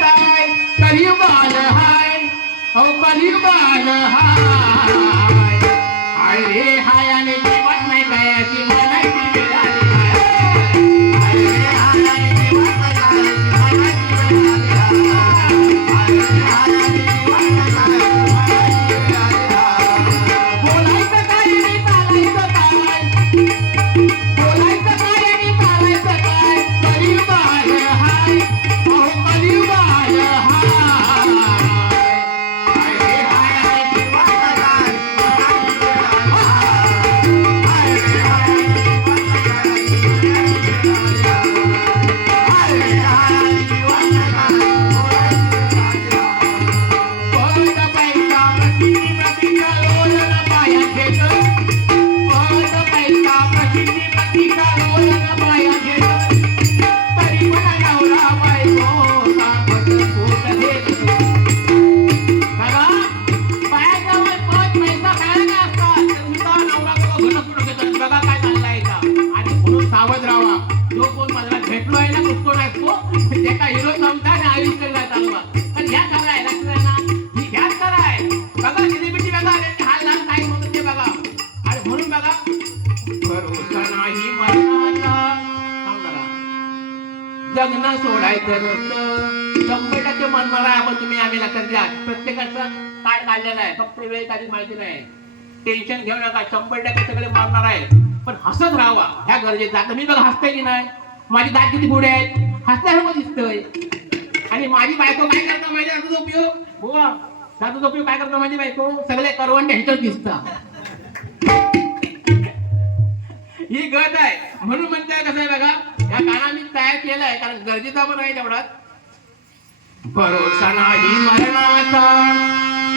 काय कलियुगाल हाय कलियुगाल हाय हाय रे हाय आणि जीवन नाही काय की मनाची वेळ आली हाय रे हाय आणि जीवन नाही काय की मनाची वेळ आली हाय रे हाय आणि जीवन नाही काय की मनाची वेळ आली हाय बोलायचं काय आणि चालायचं काय बोलायचं काय आणि चालायचं काय कलियुगाल हाय कलियुगाल हाय हाय रे हाय आणि जीवन नाही काय की मनाची वेळ आली हाय रे हाय आणि जीवन नाही काय की मनाची वेळ आली हाय रे हाय आणि जीवन नाही काय की मनाची वेळ आली हाय पद पैसा प्रसिद्धी प्रतीक्षा लोलन पाया घेत पद पैसा प्रसिद्धी प्रतीक्षा लोलन पाया घेत तरी पण नवरा बायको सांगत पोट घेत बघा बायाजवळ पद पैसा काय नाही असतात तुमचा नवरा बायको घन कुठं घेतात बघा काय चाललं आहे का आणि म्हणून सावध राहा जो कोण मला भेटलोय ना कुठतो नसतो त्याचा हिरो जमता आणि आयुष्याला चालवा पण ह्या खरं आहे लक्षात आहे ना ही ह्याच खरं आहे बघा सेलिब्रिटी बघा त्यांचे हाल लाल काय म्हणून ते बघा आणि म्हणून बघा भरोसा नाही मरणाचा थांब जरा. जगणं सोडायचं नसतं 100% मरणार आहे आपण तुम्ही आम्ही लक्षात घ्या प्रत्येकाचा कार्ड काढलेला आहे फक्त वेळ काही माहिती नाही टेन्शन घेऊ नका 100% सगळे मरणार आहे पण हसत राहावा ह्या गरजेचं आता मी बघा हसतंय की नाही माझी दात किती पुढे आहेत हसल्यासारखं दिसतंय आणि माझी बायको काय करतो माझ्या दाताचा उपयोग बुवा दाताचा उपयोग काय करतो माझी बायको सगळे करवंटे ह्याच्यात दिसतात ही गत आहे म्हणून म्हणताय कसं आहे बघा या गाणं मी तयार केलंय कारण गरजेचा पण आहे तेवढाच भरोसा नाही मरणाचा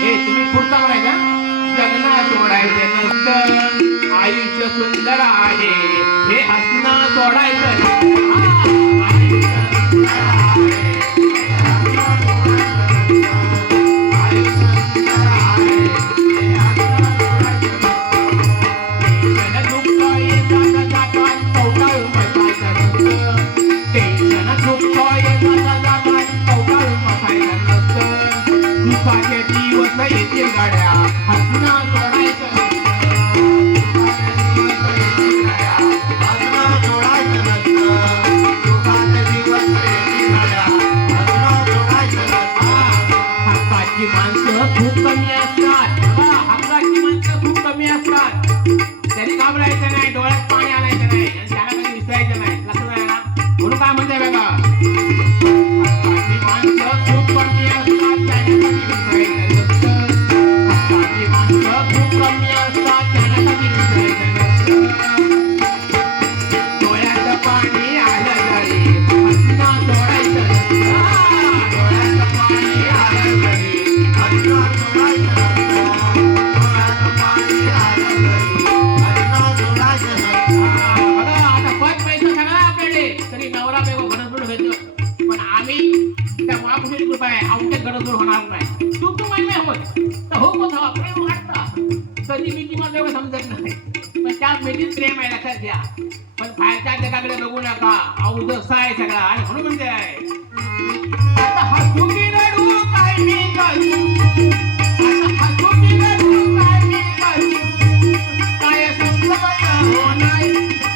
हे तुम्ही पुढचा म्हणायचा जगणं सोडायचं नसतं आयुष्य सुंदर आहे हे हसणं सोडायचं नसतं आयुष्य सुंदर आहे हे हसणं सोडायचं नसतं आयुष्य सुंदर आहे हे हसणं सोडायचं नसतं दुःख येतात जातात कवटाळून बसायचं नसतं टेन्शन दुःख येतात जातात कवटाळून बसायचं नसतं दुःखाचे दिवस येतील गाड्या हसणं सोडायचं हक्काची माणसं खूप कमी असतात हक्काची माणसं खूप कमी असतात तरी घाबरायचं नाही डोळ्यात पाणी आणायचं नाही आणि त्याला कधी विसरायचं नाही लक्षात आहे ना म्हणून काय म्हणते बघा हक्काची माणसं खूप कमी असतात त्याने कधी विसरायचं नसतं हक्काची माणसं खूप कमी असतात त्याने कधी विसरायचं नसतं डोळ्यात पाणी आलं तरी हसणं सोडायचं नसतं डोळ्यात पाणी आलं तरी हसणं सोडायचं नसतं डोळ्यात पाणी आलं तरी हसणं सोडायचं नसतं बघा आता पद पैसा सगळा आपल्याकडे तरी नवरा बायको घनस्फोट घेतलं पण आम्ही त्या महापुरुषाची कृपा आहे आमच्या घनस्फोट होणार नाही तू मान्य होत तर हो कोण हवा प्रेम वाटतं कधी मिठी मध्ये एवढं समजत नाही पण त्या मिठीत प्रेम आहे लक्षात घ्या पण बाहेरच्या जगाकडे बघू नका अवधसा आहे सगळा आणि म्हणून म्हणते आहे आता हसू की रडू काय मी करू आता हसू की रडू काय मी करू काय समजत हो नाही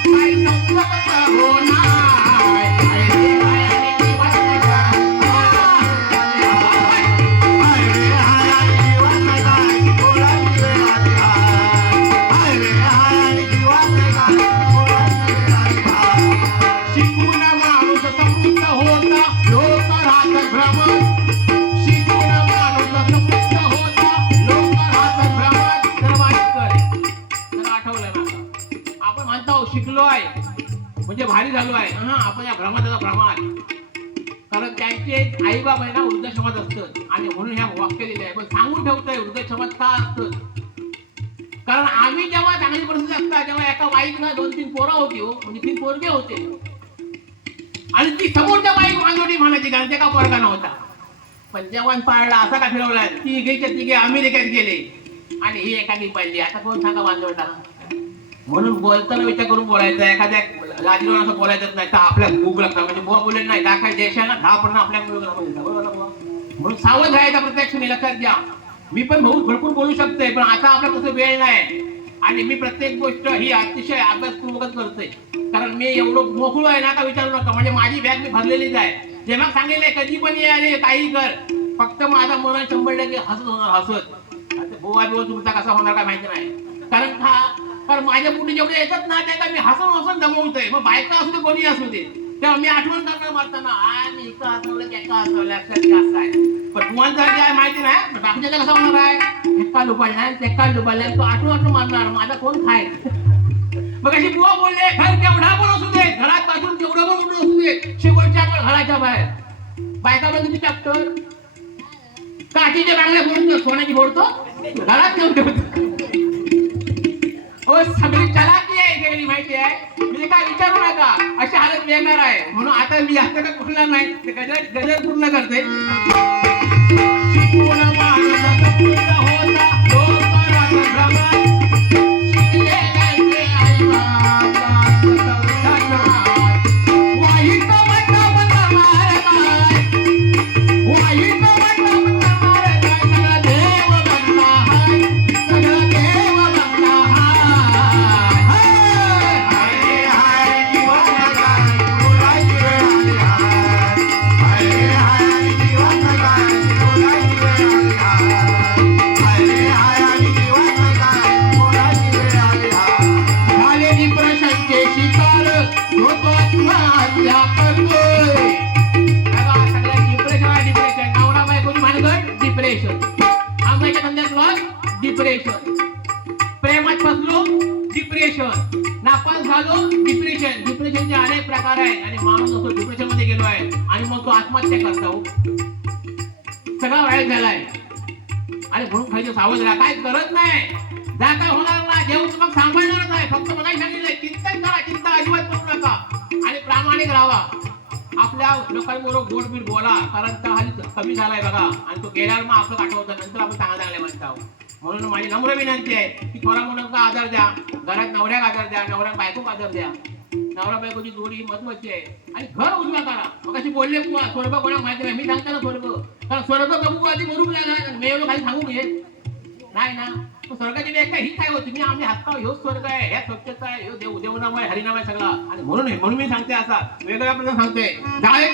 काय समजत हो नाही हाय रे हाय आणि जीवन नाही काय हाय रे हाय आणि जीवन नाही काय की बोलायची वेळ आली हाय रे हाय आणि जीवन नाही काय की बोलायची वेळ आली शिकून माणूस समृद्ध होता लोक राहत भ्रमत शिकून माणूस समृद्ध होता लोक राहत भ्रमत तर वाईट कर तर आठवलं ना आपण म्हणतो शिकलो आहे म्हणजे भारी झालो आहे आपण या भ्रमाचा भ्रमात कारण त्यांचे आई बाबा आहे ना वृद्धाश्रमात असतं आणि म्हणून ह्या वाक्य दिले आहे पण सांगून ठेवतोय वृद्धाश्रमात का असतं कारण आम्ही जेव्हा चांगली परिस्थिती असतात तेव्हा एका बाईकला 2-3 पोरं होती हो म्हणजे 3 पोरगे होते आणि ती समोरच्या बाईक वांजोटी म्हणायची कारण ते का पोरगा नव्हता पण जेवण पाळला असा का फिरवलाय तिघे अमेरिकेत गेले आणि ही एखादी पडली आता कोण सांगा वांजोटा म्हणून बोलताना विचार करून बोलायचं एखाद्या लाजून असं बोलायचं नाही तर आपल्या भूक लागतात म्हणजे बुवा बोलेल नाही दाखवायचं देशाला 10 आपल्या म्हणून सावध राहायचा प्रत्येक क्षणी लक्षात घ्या. मी पण भरपूर बोलू शकते, पण आता आपला तसं वेळ नाही. आणि मी प्रत्येक गोष्ट ही अतिशय अभ्यासपूर्वकच करतोय. कारण मी एवढं मोकळं आहे ना, का विचारू नका. म्हणजे माझी बॅग मी भरलेलीच आहे. जेव्हा सांगेल कधी पण ये आणि काही कर, फक्त माझा मन 100% हसत होणार, हसत. आता गोवा दिवस तुमचा कसा होणार काय माहिती नाही. कारण माझ्या पुढे जेवढे येतात ना, त्या मी हसून हसून जमवतोय. मग बायका असू दे, कोणी असू दे, तेव्हा मी आठवण करणार मारताना, मी इतकं हसवलं त्याचं हसवलं, लक्षात घ्या असं आहे. पण तुम्हाला जर काय माहिती नाही, बाकीच्या कसं होणार आहे, एका लुबाडला तेका लुबाडला, तो आठवण मारणार, माझा कोण खाय. मग अशी बुवा बोलले, घर केवढा पण असू दे, घरात पासून केवढं पण मोठं असू दे, शेवटच्या पण घराच्या बाहेर बायका बघ किती चॅप्टर, काठीचे बांगड्या फोडतो, सोन्याची फोडतो, घरात नेऊन ठेवतो. सगळी चलाकी आहे गेली माहिती आहे. म्हणजे काय विचारू नका, अशी हालत वेगणार आहे. म्हणून आता मी जास्त काय कुठला नाही, गजर पूर्ण करते. डिप्रेशन, प्रेमात फसलो डिप्रेशन, नापास झालो डिप्रेशन. डिप्रेशनचे अनेक प्रकार आहेत आणि माणूस असो डिप्रेशन मध्ये गेलो आहे आणि मग तो आत्महत्या करतो, सगळा वाईट झालाय. आणि म्हणून खायचं सावध राहा, काय करत नाही, जा काय होणार ना, देव मग सांभाळणारच आहे. फक्त मला सांगितलं चिंतन करा, चिंता अजिबात करू नका आणि प्रामाणिक राहा. आपल्या लोकांबरोबर गोड बीड बोला, कारण त्या हल्ली कमी झालाय बघा. आणि तो गेल्यावर मग आपलं आठवतं, नंतर आपण चांगला चांगले म्हणतो. म्हणून माझी नम्र विनंती आहे की थोडा मुलांना आदर द्या, घरात नवऱ्याक आदर द्या, नवऱ्या बायकोक आदर द्या. नवरा बायकोची जोडी महत्वाची आहे. आणि घर उजवा करा. मग अशी बोलले स्वर्ग कोणाला माहिती नाही, मी सांगतो ना स्वर्ग, कारण स्वर्ग बघू आधी मरूक लागला, मी एवढं काही सांगू घे नाही ना. स्वर्गाची व्याख्या ही काय होती, मी आम्ही हातकाव ह्यो स्वर्ग आहे, ह्या स्वच्छता आहे, ह्यो देव देवनाम आहे, हरिनाम आहे सगळा. आणि म्हणून मी सांगते असा वेगळ्या प्रकारे सांगते. जाळी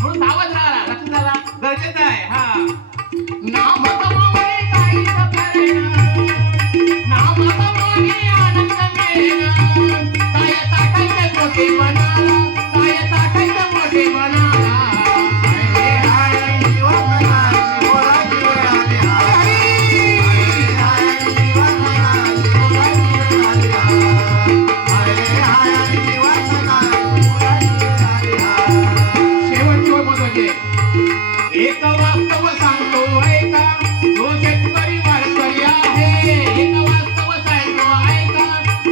म्हणून सावध राहा, लक्षात राहा, गरजेचं आहे. हा नाम आनंद काय टाकायचं मोठे बनाला, काय टाकायचं मोठे बनाला. एक वास्तव सांगतो ऐका, जो शेतकरी वारकरी आहे. एक वास्तव सांगतो ऐका,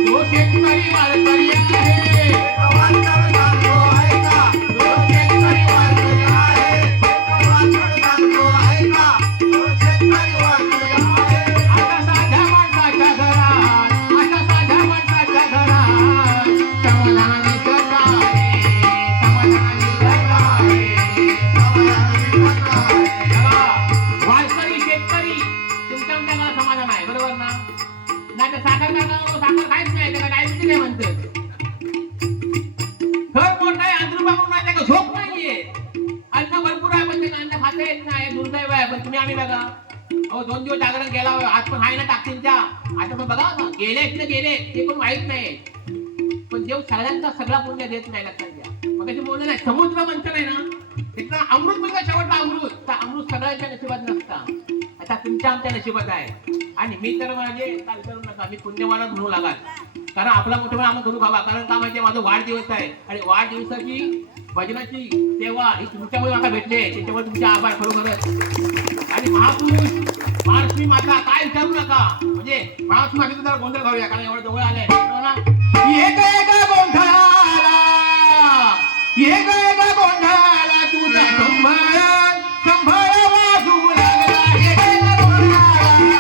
जो शेतकरी वारकरी आहे. एक वास्तव सांगतो ऐका, जो शेतकरी वारकरी आहे. एक वास्तव सांगतो ऐका, जो शेतकरी वारकरी आहे. अशा साध्या माणसाच्या घरात, अशा साध्या माणसाच्या घरात समाधान दिसत आहे, समाधान दिसत आहे. वारकरी शेतकरी तुमच्या घरात समाधान आहे, बरोबर ना. नाही तर साखर खायच नाही, त्याला डायबिटीज आहे म्हणते. घर मोठं आहे, अंतरुबाबून नाही, त्याला झोप नाहीये. अन्न भरपूर आहे पण ते अन्न खाता येत नाही, दुर्दैव आहे. पण तुम्ही आम्ही बघा, अहो 2 दिवस जागरण केला, आज पण आहे ना टाकतींच्या. आता पण बघा ना, गेले ते पण माहित नाही. पण देव सगळ्यांचा सगळा पुण्य देत नाही, लक्षात घ्या. मग ते बोललं नाही, समुद्र मंथन आहे ना, तिथं अमृत म्हणजे शेवटला अमृत. तर अमृत सगळ्यांच्या नशिबात नसता, आता तुमच्या आमच्या नशिबात आहे. आणि मी तर म्हणजे काय विचारू नका, मी पुण्यवानच म्हणू लागाल. कारण आपला मोठेपणा आम्ही करू खावा. कारण का माहितीये, माझा वाढदिवस आहे आणि वाढदिवसाची भजनाची सेवा ही तुमच्यामुळे मला भेटले, त्याच्यामुळे तुमचे आभार खरोखरच. आणि महापुरुष महालक्ष्मी माता काय विचारू नका, म्हणजे महालक्ष्मी मातेचा जरा गोंधळ घालूया, कारण एवढं जवळ आलंय ना. ये ग गोंधळाला, ये ग गोंधळाला तुझा संभाळ संभाळ वाजू लागला. ये ग गोंधळाला,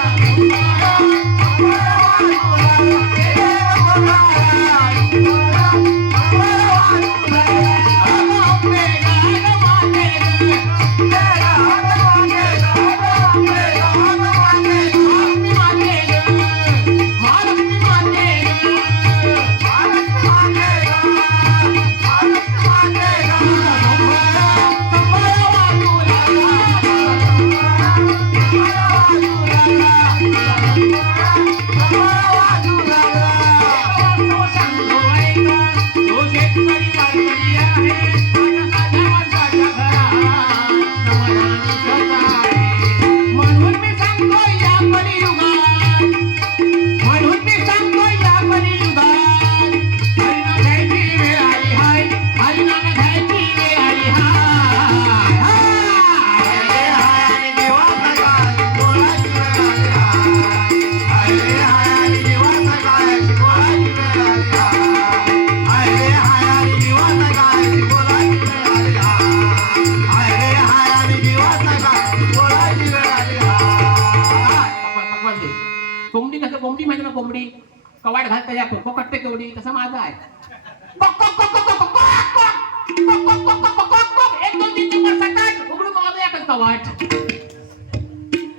कोंबडी कसं, कोंबडी माहिती ना, कोंबडी कवाट घालता या कट्टे कोंबडी तसं माझा आहे. एक दोन तीन नंबर सकाळ उघडून माझं एकच कवाट.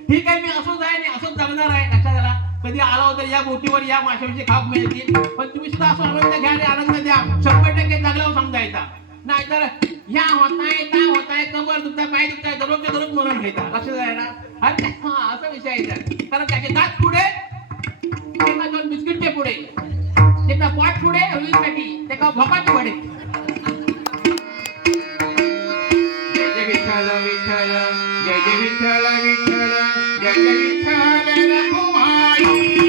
ठीक आहे, मी असंच आहे आणि असंच जगणार आहे. लक्षात आला, कधी आला होता या बोटीवर या माशांची खाप मिळतील, पण तुम्ही सुद्धा असं आनंद घ्या आणि आनंद द्या. 100% जगल्यावर समजायचा, नाहीतर ह्या होताय त्या होताय, कमर दुखताय, पाय दुखताय, दररोजच्या दररोज मरण घ्यायचा. लक्षात आहे ना. अरे हा असा विषय आहे. कारण त्याचे दात पुढे, त्याचा दोन बिस्किटचे पुढे, त्याचा पाठ पुढे साठी, त्याचा भोपाचे पुढे. जय जय विठ्ठल विठ्ठल, जय जय विठ्ठल विठ्ठल, जय जय विठ्ठल रखुमाई.